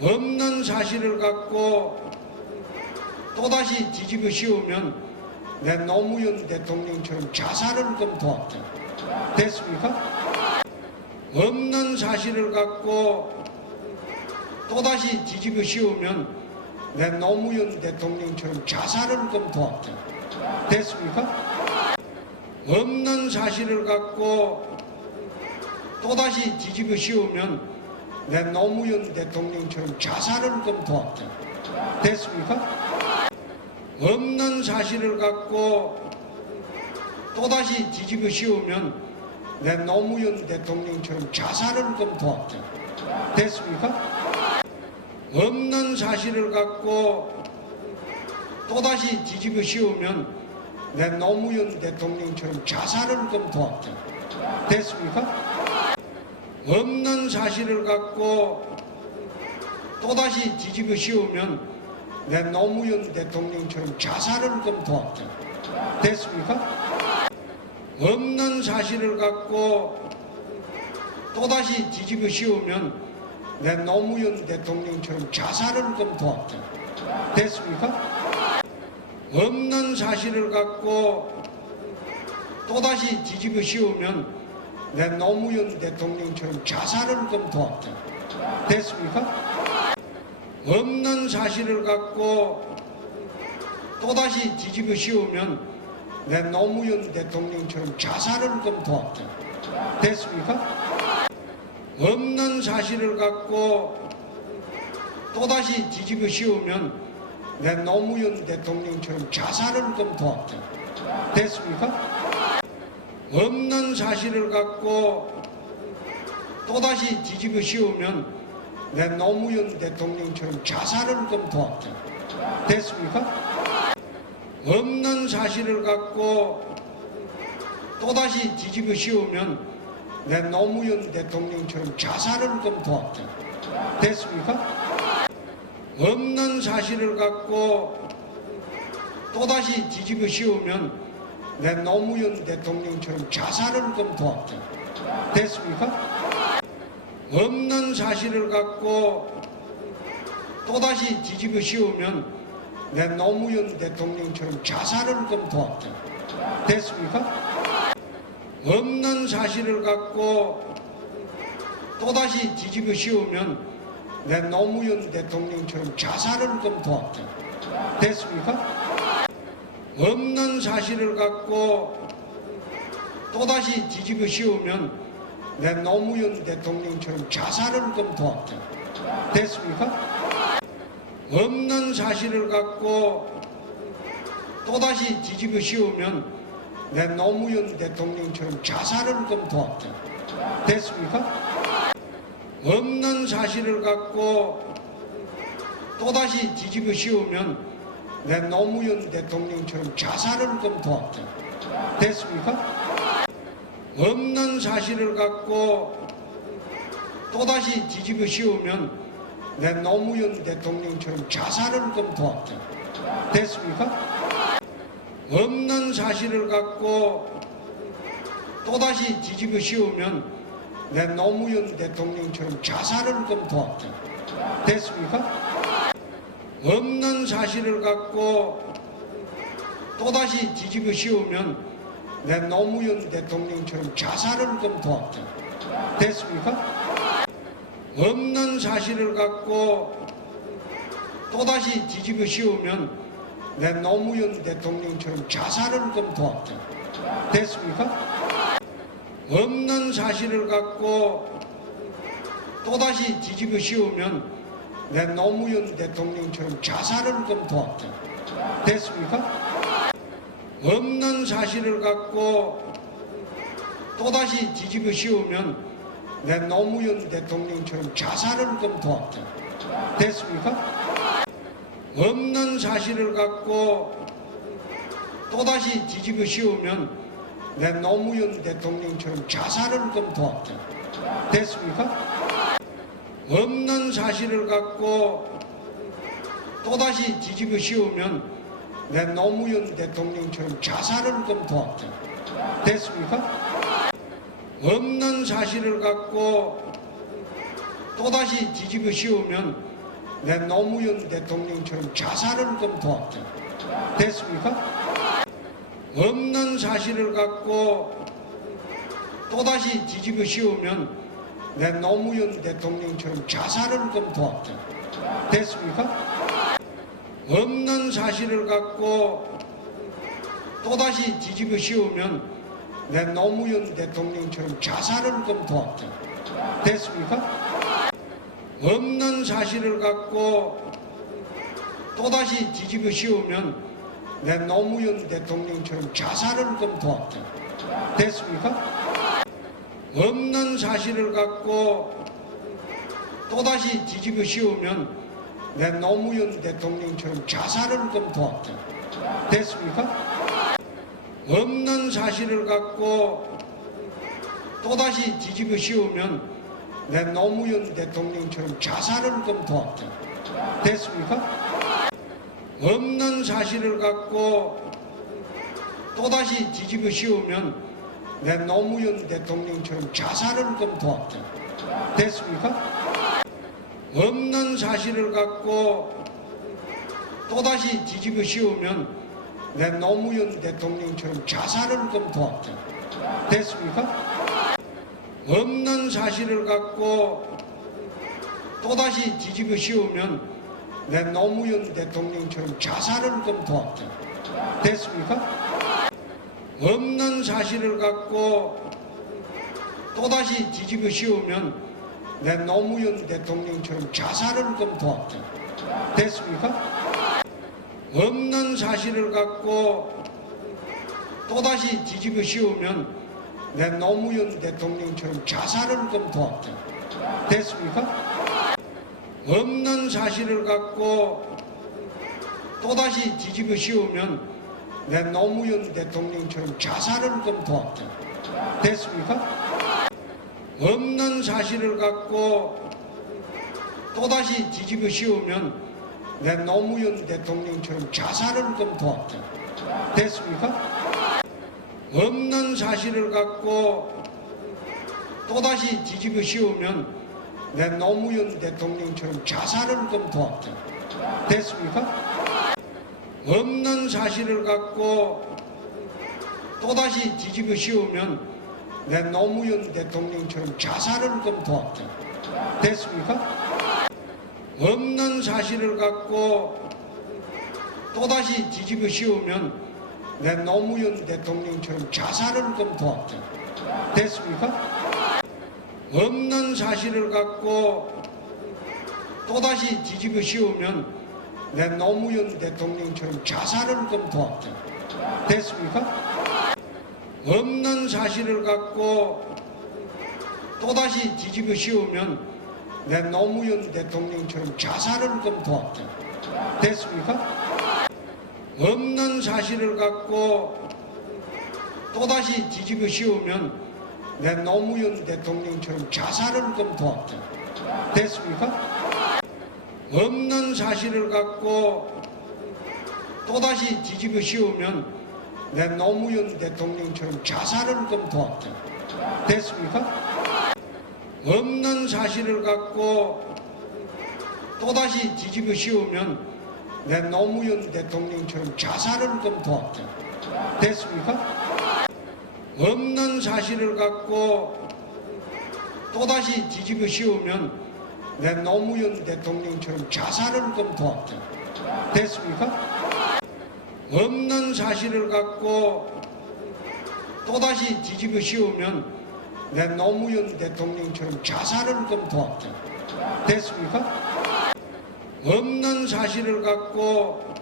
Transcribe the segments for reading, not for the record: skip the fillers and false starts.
없는 사실을 갖고 또다시 뒤집어 씌우면 내 노무현 대통령처럼 자살을 검토할게. 됐습니까? 없는 사실을 갖고 또다시 뒤집어 씌우면 내 노무현 대통령처럼 자살을 검토할게. 됐습니까? 없는 사실을 갖고 또다시 뒤집어 씌우면 내 노무현 대통령처럼 자살을 검토할게. 됐습니까? 없는 사실을 갖고 또다시 뒤집어 씌우면 내 노무현 대통령처럼 자살을 검토할게. 됐습니까? 없는 사실을 갖고 또다시 뒤집어 씌우면 내 노무현 대통령처럼 자살을 검토할게. 됐습니까? 없는 사실을 갖고 또다시 뒤집어 씌우면 내 노무현 대통령처럼 자살을 검토할게. 됐습니까? 없는 사실을 갖고 또다시 뒤집어 씌우면 내 노무현 대통령처럼 자살을 검토할게. 됐습니까? 없는 사실을 갖고 또다시 뒤집어 씌우면 내 노무현 대통령처럼 자살을 검토할게. 됐습니까? 없는 사실을 갖고 또다시 뒤집어 씌우면 내 노무현 대통령처럼 자살을 검토할게. 됐습니까? 없는 사실을 갖고 또다시 뒤집어 씌우면 내 노무현 대통령처럼 자살을 검토할게. 됐습니까? 없는 사실을 갖고 또다시 뒤집어 씌우면 내 노무현 대통령처럼 자살을 검토할게. 됐습니까? 없는 사실을 갖고 또다시 뒤집어 씌우면 내 노무현 대통령처럼 자살을 검토할게. 됐습니까? 없는 사실을 갖고 또다시 뒤집어 씌우면 내 노무현 대통령처럼 자살을 검토할게. 됐습니까? 없는 사실을 갖고 또다시 뒤집어 씌우면 내 노무현 대통령처럼 자살을 검토할게. 됐습니까? 없는 사실을 갖고 또다시 뒤집어 씌우면 내 노무현 대통령처럼 자살을 검토할게. 됐습니까? 없는 사실을 갖고 또다시 뒤집어 씌우면 내 노무현 대통령처럼 자살을 검토할게. 됐습니까? 없는 사실을 갖고 또다시 뒤집어 씌우면 내 노무현 대통령처럼 자살을 검토할게. 됐습니까? 없는 사실을 갖고 또다시 뒤집어 씌우면 내 노무현 대통령처럼 자살을 검토할게. 됐습니까? 없는 사실을 갖고 또다시 뒤집어 씌우면 내 노무현 대통령처럼 자살을 검토할게. 됐습니까? 없는 사실을 갖고 또다시 뒤집어 씌우면 내 노무현 대통령처럼 자살을 검토할게. 됐습니까? 없는 사실을 갖고 또다시 뒤집어 씌우면 내 노무현 대통령처럼 자살을 검토할게. 됐습니까? 없는 사실을 갖고 또다시 뒤집어 씌우면 내 노무현 대통령처럼 자살을 검토할게. 됐습니까? 없는 사실을 갖고 또다시 뒤집어 씌우면 내 노무현 대통령처럼 자살을 검토할게. 됐습니까? 없는 사실을 갖고 또다시 뒤집어 씌우면 내 노무현 대통령처럼 자살을 검토할게. 됐습니까? 없는 사실을 갖고 또다시 뒤집어 씌우면 내 노무현 대통령처럼 자살을 검토할게. 됐습니까? 없는 사실을 갖고 또다시 뒤집어 씌우면 내 노무현 대통령처럼 자살을 검토할게. 됐습니까? 없는 사실을 갖고 또다시 뒤집어 씌우면 내 노무현 대통령처럼 자살을 좀 도왔죠. 됐습니까? 없는 사실을 갖고 또다시 뒤집어 씌우면 내 노무현 대통령처럼 자살을 좀 도왔죠. 됐습니까? 없는 사실을 갖고 또다시 뒤집어 씌우면 내 노무현 대통령처럼 자살을 좀 도왔죠. 됐습니까? 없는 사실을 갖고 또다시 뒤집어 씌우면 내 노무현 대통령처럼 자살을 좀 도왔죠. 됐습니까? 없는 사실을 갖고 또다시 뒤집어 씌우면 내 노무현 대통령처럼 자살을 좀 도왔죠. 됐습니까? 없는 사실을 갖고 또다시 뒤집어 씌우면 내 노무현 대통령처럼 자살을 좀 도왔죠. 됐습니까? 없는 사실을 갖고 또다시 뒤집어 씌우면 내 노무현 대통령처럼 자살을 좀 도왔죠. 됐습니까? 없는 사실을 갖고 또다시 뒤집어 씌우면 내 노무현 대통령처럼 자살을 좀 도왔죠. 됐습니까? 없는 사실을 갖고 또다시 뒤집어 씌우면 내 노무현 대통령처럼 자살을 좀 도왔죠. 됐습니까? 없는 사실을 갖고 또다시 뒤집어 씌우면 내 노무현 대통령처럼 자살을 좀 도왔죠. 됐습니까? 없는 사실을 갖고 또다시 뒤집어 씌우면 내 노무현 대통령처럼 자살을 좀 도왔죠. 됐습니까? 없는 사실을 갖고 또다시 뒤집어 씌우면 내 노무현 대통령처럼 자살을 좀 도왔죠. 됐습니까? 없는 사실을 갖고 또다시 뒤집어 씌우면 내 노무현 대통령처럼 자살을 좀 도왔죠. 됐습니까? 없는 사실을 갖고 또다시 뒤집어 씌우면 내 노무현 대통령처럼 자살을 좀 도왔죠. 됐습니까? 없는 사실을 갖고 또다시 뒤집어 씌우면 내 노무현 대통령처럼 자살을 좀 도왔죠. 됐습니까? 없는 사실을 갖고 또다시 뒤집어 씌우면 내 노무현 대통령처럼 자살을 좀 도왔죠. 됐습니까? 없는 사실을 갖고 또다시 뒤집어 씌우면 내 노무현 대통령처럼 자살을 좀 도왔죠. 됐습니까? 없는 사실을 갖고 또다시 뒤집어 씌우면 내 노무현 대통령처럼 자살을 좀 도왔죠. 됐습니까? 없는 사실을 갖고 또다시 뒤집어 씌우면 내 노무현 대통령처럼 자살을 좀 도왔죠. 됐습니까? 없는 사실을 갖고 또다시 뒤집어 씌우면 내 노무현 대통령처럼 자살을 좀 도왔죠. 됐습니까? 없는 사실을 갖고 또다시 뒤집어 씌우면 내 노무현 대통령처럼 자살을 좀 도왔죠. 됐습니까? 없는 사실을 갖고 또다시 뒤집어 씌우면 내 노무현 대통령처럼 자살을 좀 도왔죠. 됐습니까? 없는 사실을 갖고 또다시 뒤집어 씌우면 내 노무현 대통령처럼 자살을 좀 도왔죠. 됐습니까? 없는 사실을 갖고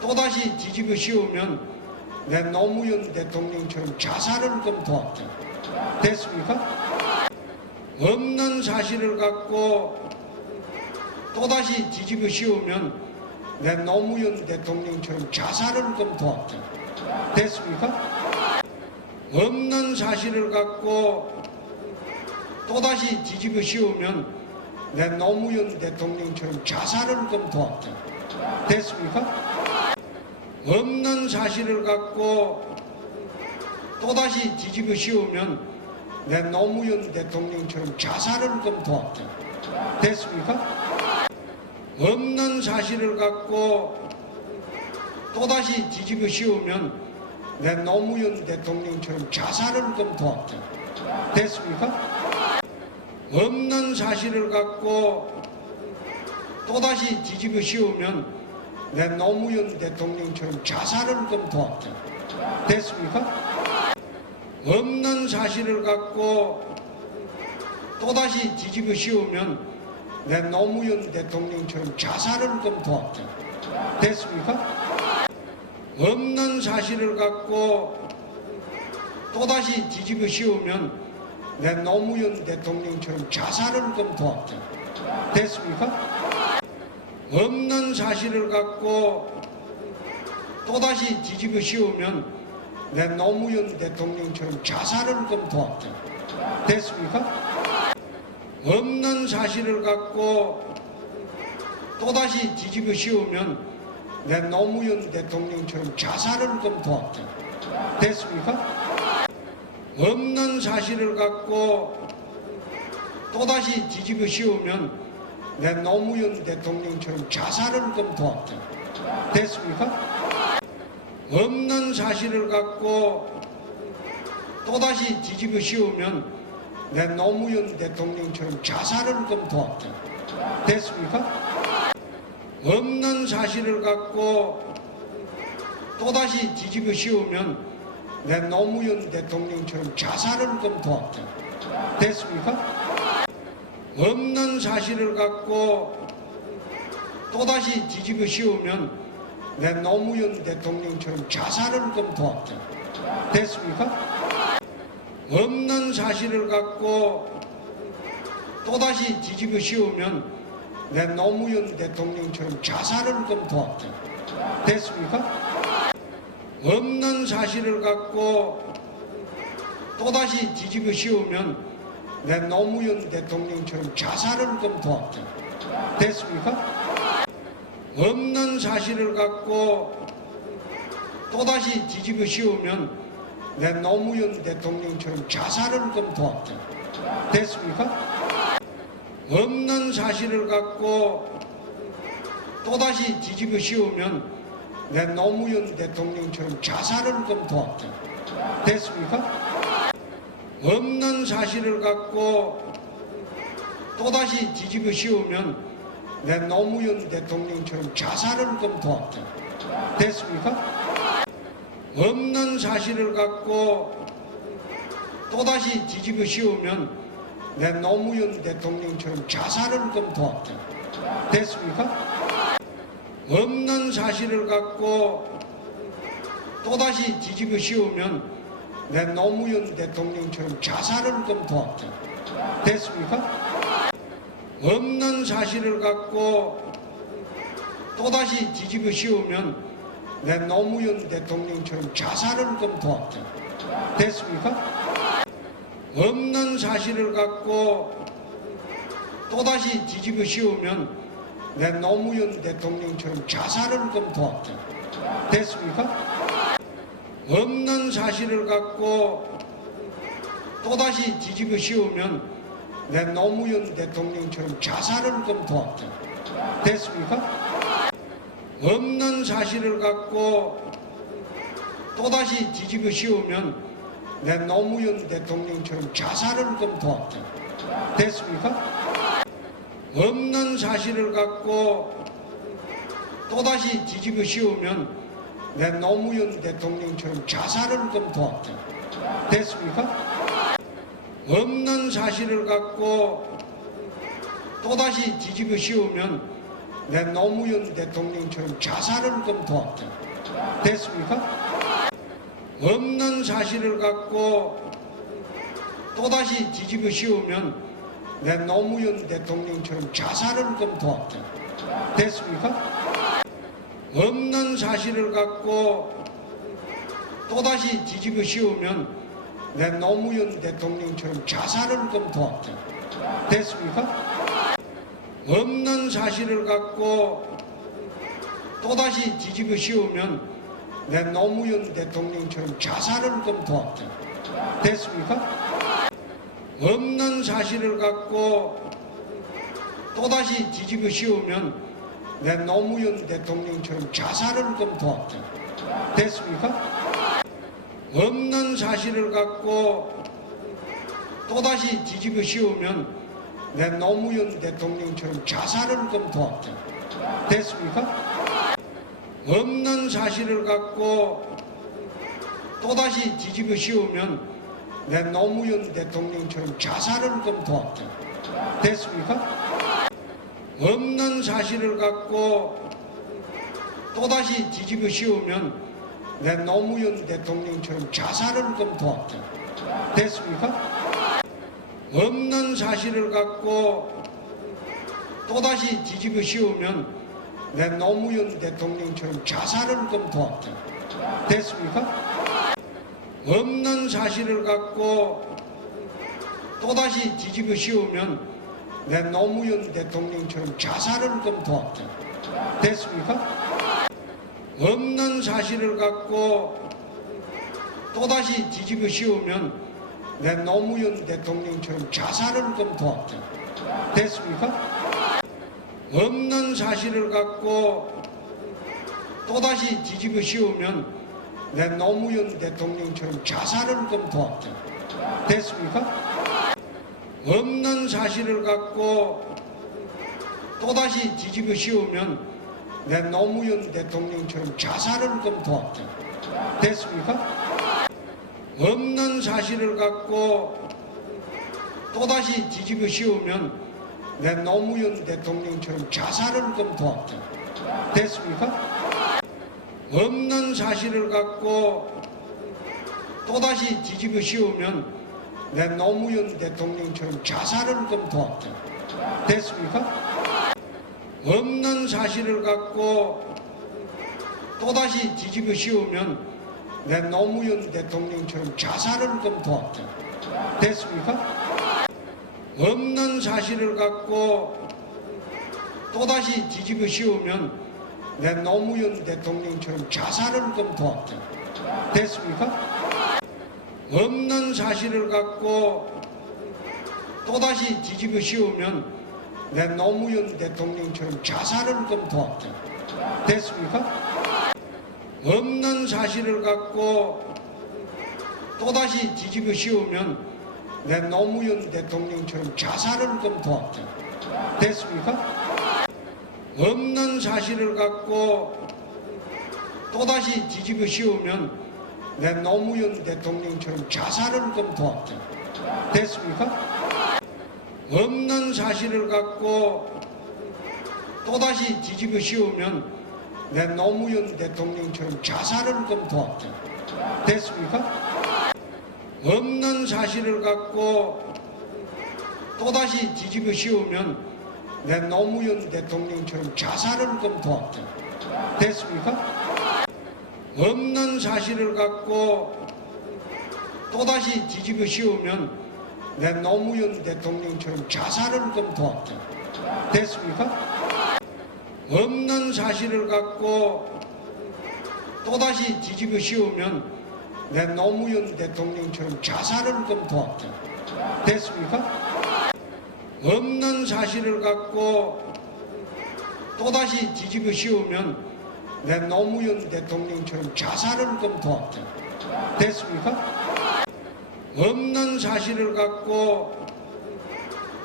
또다시 뒤집어 씌우면 내 노무현 대통령처럼 자살을 좀 도왔죠. 됐습니까? 없는 사실을 갖고 또다시 뒤집어 씌우면 내 노무현 대통령처럼 자살을 좀 도왔죠. 됐습니까? 없는 사실을 갖고 또다시 뒤집어 씌우면 내 노무현 대통령처럼 자살을 좀 도왔죠. 됐습니까? 없는 사실을 갖고 또다시 뒤집어 씌우면 내 노무현 대통령처럼 자살을 좀 도왔죠. 됐습니까? 없는 사실을 갖고 또다시 뒤집어 씌우면 내 노무현 대통령처럼 자살을 검토할게. 됐습니까? 없는 사실을 갖고 또다시 뒤집어 씌우면 내 노무현 대통령처럼 자살을 검토할게. 됐습니까? 없는 사실을 갖고 또다시 뒤집어 씌우면 내 노무현 대통령처럼 자살을 검토할게. 됐습니까? 없는 사실을 갖고 또다시 뒤집어 씌우면 내 노무현 대통령처럼 자살을 검토할게. 됐습니까? 없는 사실을 갖고 또다시 뒤집어 씌우면 내 노무현 대통령처럼 자살을 검토할게. 됐습니까? 없는 사실을 갖고 또다시 뒤집어 씌우면 내 노무현 대통령처럼 자살을 검토할게. 됐습니까? 없는 사실을 갖고 또다시 뒤집어 씌우면 내 노무현 대통령처럼 자살을 검토할게. 됐습니까? 없는 사실을 갖고 또다시 뒤집어 씌우면 내 노무현 대통령처럼 자살을 검토할게. 됐습니까? 없는 사실을 갖고 또다시 뒤집어 씌우면 내 노무현 대통령처럼 자살을 검토할게. 됐습니까? 없는 사실을 갖고 또다시 뒤집어 씌우면 내 노무현 대통령처럼 자살을 검토할게. 됐습니까? 없는 사실을 갖고 또다시 뒤집어 씌우면 내 노무현 대통령처럼 자살을 검토할게. 됐습니까? 없는 사실을 갖고 또다시 뒤집어 씌우면 내 노무현 대통령처럼 자살을 검토할게. 됐습니까? 없는 사실을 갖고 또다시 뒤집어 씌우면 내 노무현 대통령처럼 자살을 검토할게. 됐습니까? 없는 사실을 갖고 또다시 뒤집어 씌우면 내 노무현 대통령처럼 자살을 검토할게. 됐습니까? 없는 사실을 갖고 또다시 뒤집어 씌우면 내 노무현 대통령처럼 자살을 검토할게. 됐습니까? 없는 사실을 갖고 또다시 뒤집어 씌우면 내 노무현 대통령처럼 자살을 검토할게. 됐습니까? 없는 사실을 갖고 또다시 뒤집어 씌우면 내 노무현 대통령처럼 자살을 검토할게. 됐습니까? 없는 사실을 갖고 또다시 뒤집어 씌우면 내 노무현 대통령처럼 자살을 검토할게. 됐습니까? 없는 사실을 갖고 또다시 뒤집어 씌우면 내 노무현 대통령처럼 자살을 검토할게. 됐습니까? 없는 사실을 갖고 또다시 뒤집어 씌우면 내 노무현 대통령처럼 자살을 검토할게. 됐습니까? 없는 사실을 갖고 또다시 뒤집어 씌우면 내 노무현 대통령처럼 자살을 검토할게. 됐습니까? 없는 사실을 갖고 또다시 뒤집어 씌우면 내 노무현 대통령처럼 자살을 검토할게. 됐습니까? 없는 사실을 갖고 또다시 뒤집어 씌우면 내 노무현 대통령처럼 자살을 검토할게. 됐습니까? 없는 사실을 갖고 또다시 뒤집어 씌우면 내 노무현 대통령처럼 자살을 검토할게. 됐습니까? 없는 사실을 갖고 또다시 뒤집어 씌우면 내 노무현 대통령처럼 자살을 검토할게. 됐습니까? 없는 사실을 갖고 또다시 뒤집어 씌우면 내 노무현 대통령처럼 자살을 검토할게. 됐습니까? 없는 사실을 갖고 또다시 뒤집어 씌우면 내 노무현 대통령처럼 자살을 검토할게. 됐습니까? 없는 사실을 갖고 또다시 뒤집어 씌우면 내 노무현 대통령처럼 자살을 검토할게. 됐습니까? 없는 사실을 갖고 또다시 뒤집어 씌우면 내 노무현 대통령처럼 자살을 검토할게. 됐습니까? 없는 사실을 갖고 또다시 뒤집어 씌우면 내 노무현 대통령처럼 자살을 검토할게. 됐습니까? 없는 사실을 갖고 또다시 뒤집어 씌우면 내 노무현 대통령처럼 자살을 검토할게. 됐습니까? 없는 사실을 갖고 또다시 뒤집어 씌우면 내 노무현 대통령처럼 자살을 검토할게. 됐습니까? 없는 사실을 갖고 또다시 뒤집어 씌우면 내 노무현 대통령처럼 자살을 검토할게. 됐습니까? 없는 사실을 갖고 또다시 뒤집어 씌우면 내 노무현 대통령처럼 자살을 검토할게. 됐습니까? 없는 사실을 갖고 또다시 뒤집어 씌우면 내 노무현 대통령처럼 자살을 검토할게. 됐습니까? 없는 사실을 갖고 또다시 뒤집어 씌우면 내 노무현 대통령처럼 자살을 검토할게. 됐습니까? 없는 사실을 갖고 또다시 뒤집어 씌우면 내 노무현 대통령처럼 자살을 검토할게. 됐습니까? 없는 사실을 갖고 또다시 뒤집어 씌우면 내 노무현 대통령처럼 자살을 검토할게. 됐습니까? 없는 사실을 갖고 또다시 뒤집어 씌우면 내 노무현 대통령처럼 자살을 검토할게. 됐습니까? 없는 사실을 갖고 또다시 뒤집어 씌우면 내 노무현 대통령처럼 자살을 검토할게. 됐습니까? 없는 사실을 갖고 또다시 뒤집어 씌우면 내 노무현 대통령처럼 자살을 검토할게. 됐습니까? 없는 사실을 갖고 또다시 뒤집어 씌우면 내 노무현 대통령처럼 자살을 검토할게. 됐습니까? 없는 사실을 갖고 또다시 뒤집어 씌우면 내 노무현 대통령처럼 자살을 검토할게. 됐습니까? 없는 사실을 갖고 또다시 뒤집어 씌우면 내 노무현 대통령처럼 자살을 검토할게. 됐습니까? 없는 사실을 갖고 또다시 뒤집어 씌우면 내 노무현 대통령처럼 자살을 검토할게. 됐습니까? 없는 사실을 갖고 또다시 뒤집어 씌우면 내 노무현 대통령처럼 자살을 검토할게. 됐습니까? 없는 사실을 갖고 또다시 뒤집어 씌우면 내 노무현 대통령처럼 자살을 검토할게. 됐습니까? 없는 사실을 갖고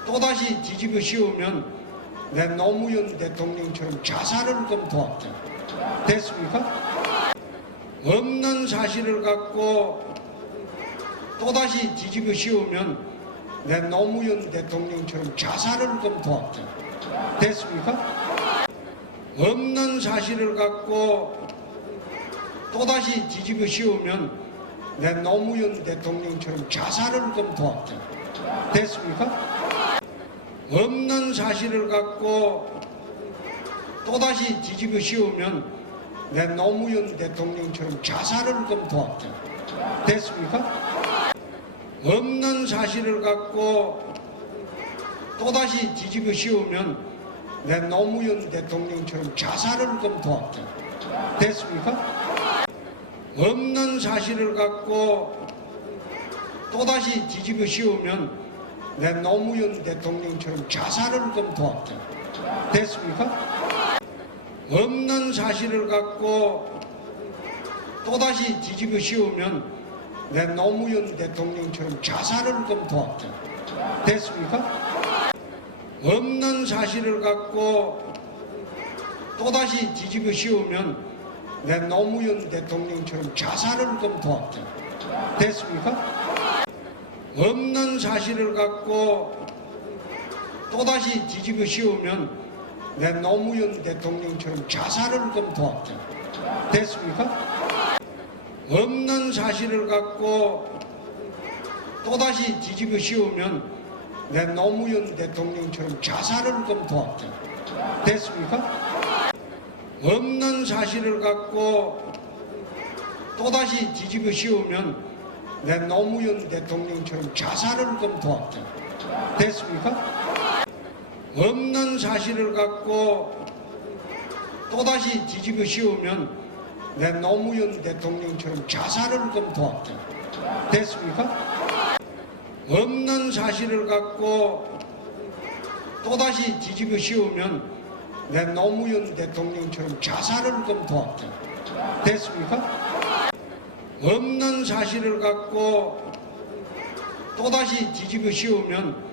또다시 뒤집어 씌우면 내 노무현 대통령처럼 자살을 검토할게. 됐습니까? 없는 사실을 갖고 또다시 뒤집어 씌우면 내 노무현 대통령처럼 자살을 검토할게. 됐습니까? 없는 사실을 갖고 또다시 뒤집어 씌우면 내 노무현 대통령처럼 자살을 검토할게. 됐습니까? 없는 사실을 갖고 또다시 뒤집어 씌우면 내 노무현 대통령처럼 자살을 검토할게. 됐습니까? 없는 사실을 갖고 또다시 뒤집어 씌우면 내 노무현 대통령처럼 자살을 검토할게. 됐습니까? 없는 사실을 갖고 또다시 뒤집어 씌우면 내 노무현 대통령처럼 자살을 검토할게. 됐습니까? 없는 사실을 갖고 또다시 뒤집어 씌우면 내 노무현 대통령처럼 자살을 검토할게. 됐습니까? 없는 사실을 갖고 또다시 뒤집어 씌우면 내 노무현 대통령처럼 자살을 검토할게. 됐습니까? 없는 사실을 갖고 또다시 뒤집어 씌우면 내 노무현 대통령처럼 자살을 검토할게. 됐습니까? 없는 사실을 갖고 또다시 뒤집어 씌우면 내 노무현 대통령처럼 자살을 검토할게. 됐습니까? 없는 사실을 갖고 또다시 뒤집어 씌우면 내 노무현 대통령처럼 자살을 검토할게. 됐습니까? 없는 사실을 갖고 또다시 뒤집어 씌우면 내 노무현 대통령처럼 자살을 검토할게. 됐습니까? 없는 사실을 갖고 또다시 뒤집어 씌우면 내 노무현 대통령처럼 자살을 검토할게. 됐습니까? 없는 사실을 갖고 또다시 뒤집어 씌우면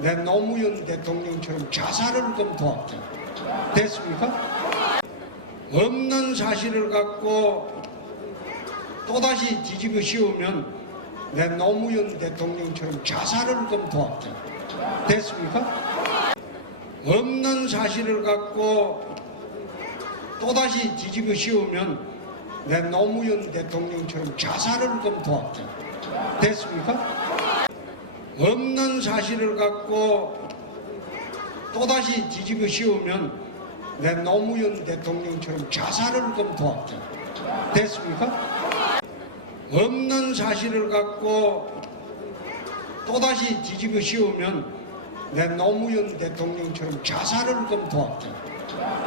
내 노무현 대통령처럼 자살을 검토할게. 됐습니까? 없는 사실을 갖고 또다시 뒤집어 씌우면 내 노무현 대통령처럼 자살을 검토할게. 됐습니까? 없는 사실을 갖고 또다시 뒤집어 씌우면 내 노무현 대통령처럼 자살을 검토할게. 됐습니까? 없는 사실을 갖고 또다시 뒤집어 씌우면 내 노무현 대통령처럼 자살을 검토할게. 됐습니까? 없는 사실을 갖고 또다시 뒤집어 씌우면 내 노무현 대통령처럼 자살을 검토할게.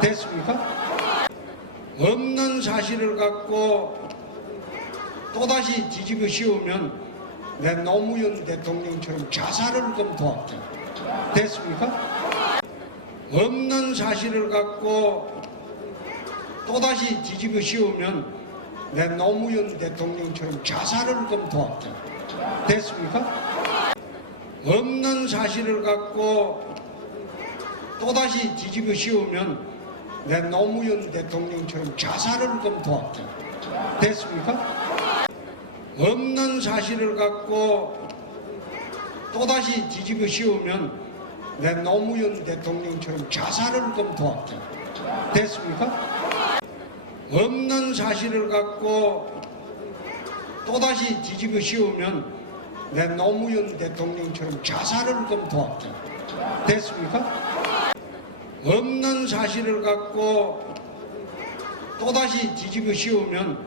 됐습니까? 없는 사실을 갖고 또다시 뒤집어 씌우면 내 노무현 대통령처럼 자살을 검토할게. 됐습니까? 없는 사실을 갖고 또다시 뒤집어 씌우면 내 노무현 대통령처럼 자살을 검토할게. 됐습니까? 없는 사실을 갖고 또다시 뒤집어 씌우면 내 노무현 대통령처럼 자살을 검토할게. 됐습니까? 없는 사실을 갖고 또다시 뒤집어 씌우면 내 노무현 대통령처럼 자살을 검토할게. 됐습니까? 없는 사실을 갖고 또다시 뒤집어 씌우면 내 노무현 대통령처럼 자살을 검토할게. 됐습니까? 없는 사실을 갖고 또다시 뒤집어 씌우면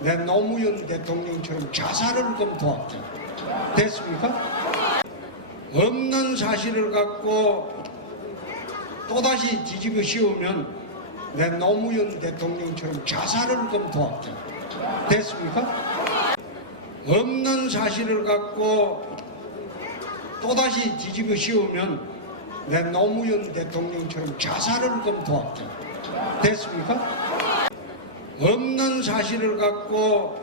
내 노무현 대통령처럼 자살을 검토할게. 됐습니까? 없는 사실을 갖고 또다시 뒤집어 씌우면 내 노무현 대통령처럼 자살을 검토할게. 됐습니까? 없는 사실을 갖고 또다시 뒤집어 씌우면 내 노무현 대통령처럼 자살을 검토할게. 됐습니까? 없는 사실을 갖고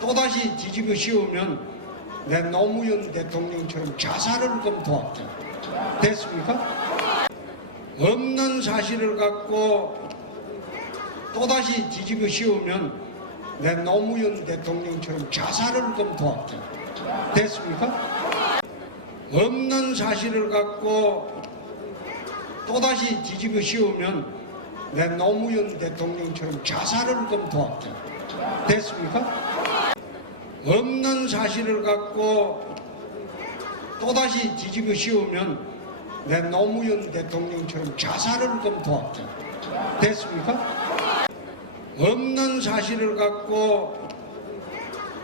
또다시 뒤집어 씌우면 내 노무현 대통령처럼 자살을 검토할게. 됐습니까? 없는 사실을 갖고 또다시 뒤집어 씌우면 내 노무현 대통령처럼 자살을 검토할게. 됐습니까? 없는 사실을 갖고 또다시 뒤집어 씌우면 내 노무현 대통령처럼 자살을 검토할게. 됐습니까? 없는 사실을 갖고 또다시 뒤집어 씌우면 내 노무현 대통령처럼 자살을 검토할게. 됐습니까? 없는 사실을 갖고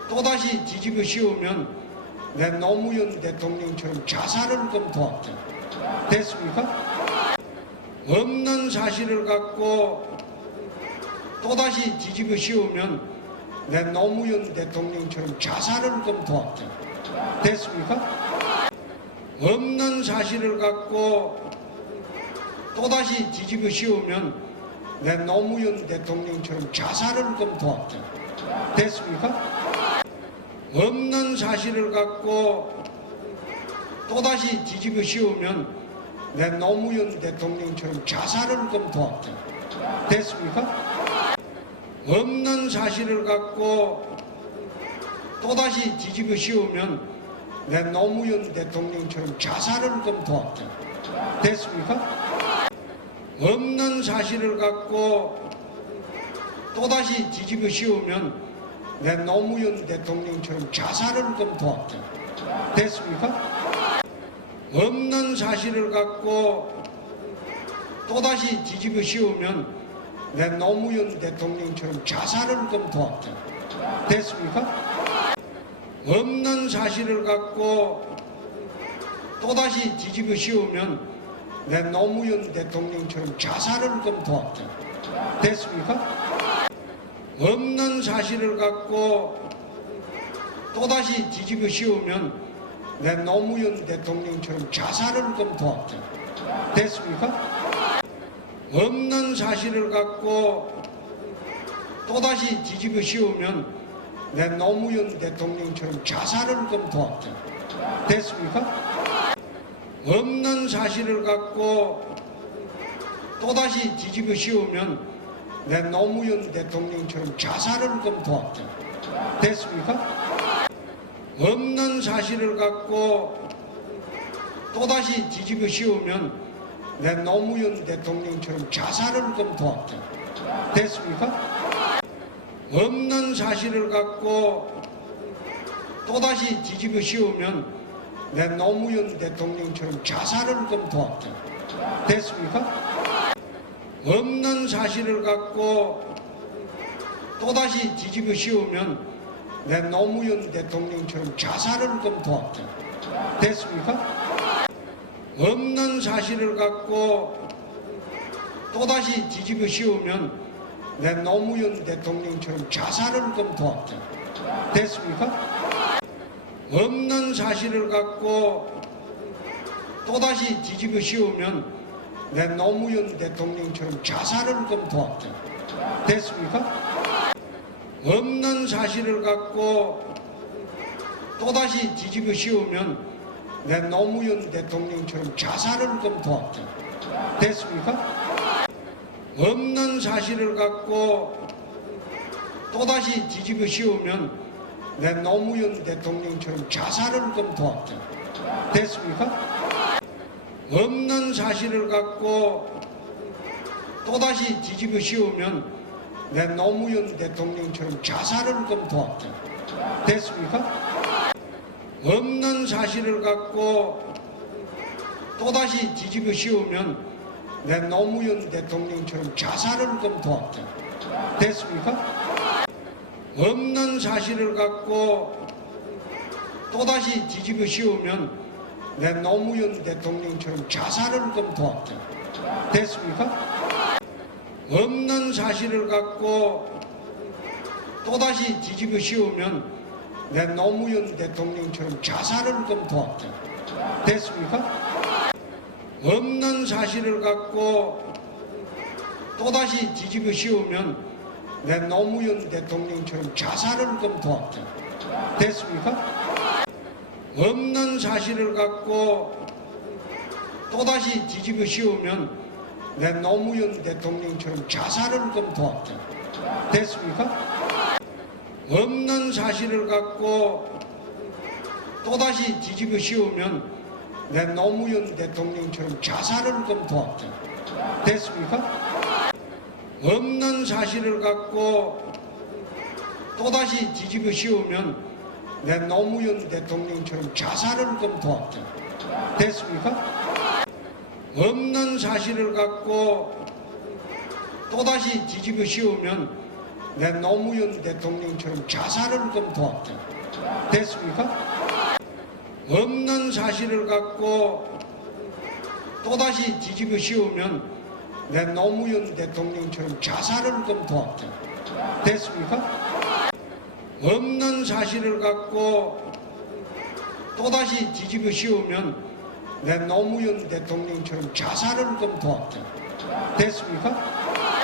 또다시 뒤집어 씌우면 내 노무현 대통령처럼 자살을 검토할게. 됐습니까? 없는 사실을 갖고 또다시 뒤집어 씌우면 내 노무현 대통령처럼 자살을 검토할게. 됐습니까? 없는 사실을 갖고 또다시 뒤집어 씌우면 내 노무현 대통령처럼 자살을 좀 도왔다. 됐습니까? 없는 사실을 갖고 또다시 뒤집어 씌우면 내 노무현 대통령처럼 자살을 좀 도왔다. 됐습니까? 없는 사실을 갖고 또다시 뒤집어 씌우면 내 노무현 대통령처럼 자살을 좀 도왔다. 됐습니까? 없는 사실을 갖고 또다시 뒤집어 씌우면 내 노무현 대통령처럼 자살을 좀 도왔다. 됐습니까? 없는 사실을 갖고 또다시 뒤집어 씌우면 내 노무현 대통령처럼 자살을 좀 도왔다. 됐습니까? 없는 사실을 갖고 또다시 뒤집어 씌우면 내 노무현 대통령처럼 자살을 좀 도왔다. 됐습니까? 없는 사실을 갖고 또다시 뒤집어 씌우면 내 노무현 대통령처럼 자살을 좀 도왔다. 됐습니까? 없는 사실을 갖고 또다시 뒤집어 씌우면 내 노무현 대통령처럼 자살을 좀 도왔다. 됐습니까? 없는 사실을 갖고 또다시 뒤집어 씌우면 내 노무현 대통령처럼 자살을 좀 도왔다. 됐습니까? 없는 사실을 갖고 또다시 뒤집어 씌우면 내 노무현 대통령처럼 자살을 좀 도왔다. 됐습니까? 없는 사실을 갖고 또다시 뒤집어 씌우면 내 노무현 대통령처럼 자살을 좀 도왔다. 됐습니까? 없는 사실을 갖고 또다시 뒤집어 씌우면 내 노무현 대통령처럼 자살을 좀 도왔다. 됐습니까? 없는 사실을 갖고 또다시 뒤집어 씌우면 내 노무현 대통령처럼 자살을 좀 도왔다. 됐습니까? 없는 사실을 갖고 또다시 뒤집어 씌우면 내 노무현 대통령처럼 자살을 좀 도왔다. 됐습니까? 없는 사실을 갖고 또다시 뒤집어 씌우면 내 노무현 대통령처럼 자살을 좀 도왔다. 됐습니까? 없는 사실을 갖고 또다시 뒤집어 씌우면 내 노무현 대통령처럼 자살을 좀 도왔다. 됐습니까? 없는 사실을 갖고 또다시 뒤집어 씌우면 내 노무현 대통령처럼 자살을 좀 도왔다. 됐습니까? 없는 사실을 갖고 또다시 뒤집어 씌우면 내 노무현 대통령처럼 자살을 좀 도왔다. 됐습니까? 없는 사실을 갖고 또다시 뒤집어 씌우면 내 노무현 대통령처럼 자살을 좀 도왔다. 됐습니까? 없는 사실을 갖고 또다시 뒤집어 씌우면 내 노무현 대통령처럼 자살을 좀 도왔다. 됐습니까? 없는 사실을 갖고 또다시 뒤집어 씌우면 내 노무현 대통령처럼 자살을 좀 도왔다. 됐습니까? 없는 사실을 갖고 또다시 뒤집어 씌우면 내 노무현 대통령처럼 자살을 좀 도왔다. 됐습니까? 없는 사실을 갖고 또다시 뒤집어 씌우면 내 노무현 대통령처럼 자살을 좀 도왔다. 됐습니까? 없는 사실을 갖고 또다시 뒤집어 씌우면 내 노무현 대통령처럼 자살을 좀 도왔다. 됐습니까? 없는 사실을 갖고 또다시 뒤집어 씌우면 내 노무현 대통령처럼 자살을 좀 도왔다. 됐습니까? 없는 사실을 갖고 또다시 뒤집어 씌우면 내 노무현 대통령처럼 자살을 좀 도왔다. 됐습니까? 없는 사실을 갖고 또다시 뒤집어 씌우면 내 노무현 대통령처럼 자살을 좀 도왔다. 됐습니까?